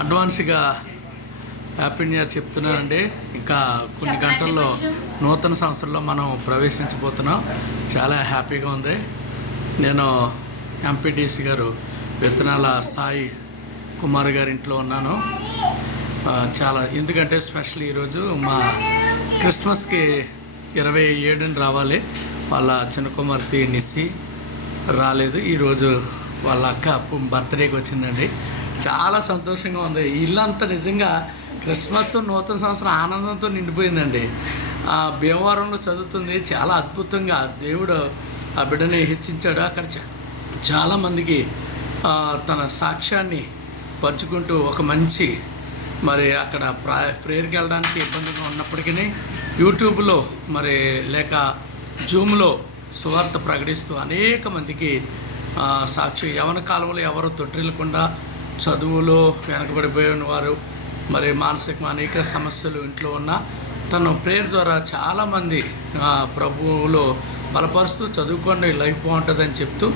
అడ్వాన్స్గా happy new year చెప్తున్నానండి. ఇంకా కొన్ని గంటల్లో నూతన సంవత్సరంలో మనం ప్రవేశించబోతున్నాం. చాలా హ్యాపీగా ఉంది. నేను ఎంపీటీసీ గారు విత్తనాల సాయి కుమార్ గారి ఇంట్లో ఉన్నాను. చాలా ఎందుకంటే స్పెషల్ ఈరోజు మా క్రిస్మస్కి 27ని రావాలి. వాళ్ళ చిన్న కుమార్తె నిస్సి రాలేదు. ఈరోజు వాళ్ళ అక్క బర్త్డేకి వచ్చిందండి. చాలా సంతోషంగా ఉంది. ఇల్లంతా నిజంగా క్రిస్మస్ నూతన సంవత్సరం ఆనందంతో నిండిపోయిందండి. భీమవరంలో చదువుతుంది. చాలా అద్భుతంగా దేవుడు ఆ బిడ్డని హెచ్చించాడు. అక్కడ చాలామందికి తన సాక్ష్యాన్ని పంచుకుంటూ ఒక మంచి మరి అక్కడ ప్రేయర్కి వెళ్ళడానికి ఇబ్బందిగా ఉన్నప్పటికీ యూట్యూబ్లో మరి లేక జూమ్లో సువార్త ప్రకటిస్తూ అనేక మందికి సాక్షి యవన కాలంలో ఎవరు తొట్టిల్లకుండా చదువులో వెనకబడిపోయిన వారు మరి మానసిక అనేక సమస్యలు ఇంట్లో ఉన్న తన ప్రేయర్ ద్వారా చాలామంది ప్రభువులో బలపరుస్తూ చదువుకోండి లైఫ్ బాగుంటుందని చెప్తూ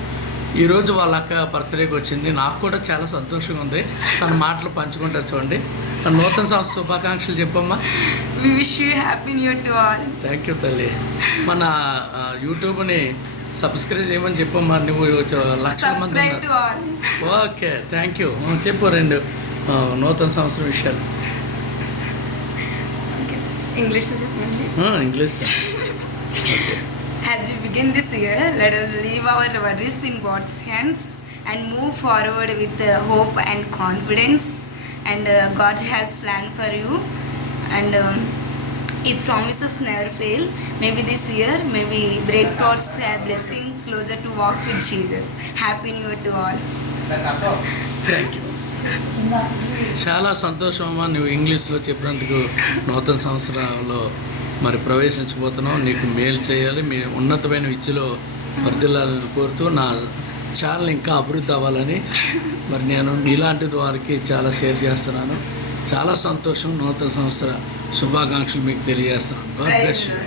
ఈరోజు వాళ్ళ అక్క బర్త్డేకి వచ్చింది. నాకు కూడా చాలా సంతోషంగా ఉంది. తన మాటలు పంచుకుంటారు. చూడండి. నూతన సంవత్సర శుభాకాంక్షలు చెప్పమ్మా. We wish you happy new year to all. Thank you తల్లి. మన యూట్యూబ్ని సబ్స్క్రైబ్ చేయమని చెప్పమ్మా. నువ్వు లక్షల మంది ఉన్నారు. Okay, thank you. చెప్పు రెండు నూతన సంవత్సరం విషయాలు. ఇంగ్లీష్లో చెప్పండి. English. As we begin this year, let us leave our worries in God's hands and move forward with hope and confidence. And God has planned for you, and His promises never fail. Maybe this year, maybe break thoughts, blessings closer to walk with Jesus. Happy New Year to all. Thank you. చాలా సంతోషం అమ్మా. నువ్వు ఇంగ్లీష్లో చెప్పినందుకు. నూతన సంవత్సరంలో మరి ప్రవేశించబోతున్నావు. నీకు మేలు చేయాలి, మీ ఉన్నతమైన విద్యలో వర్ధిల్లాలని కోరుతూ నా ఛానల్ ఇంకా అభివృద్ధి అవ్వాలని మరి నేను ఇలాంటి వారికి చాలా షేర్ చేస్తున్నాను. చాలా సంతోషం. నూతన సంవత్సర శుభాకాంక్షలు మీకు తెలియజేస్తున్నాను. God bless you.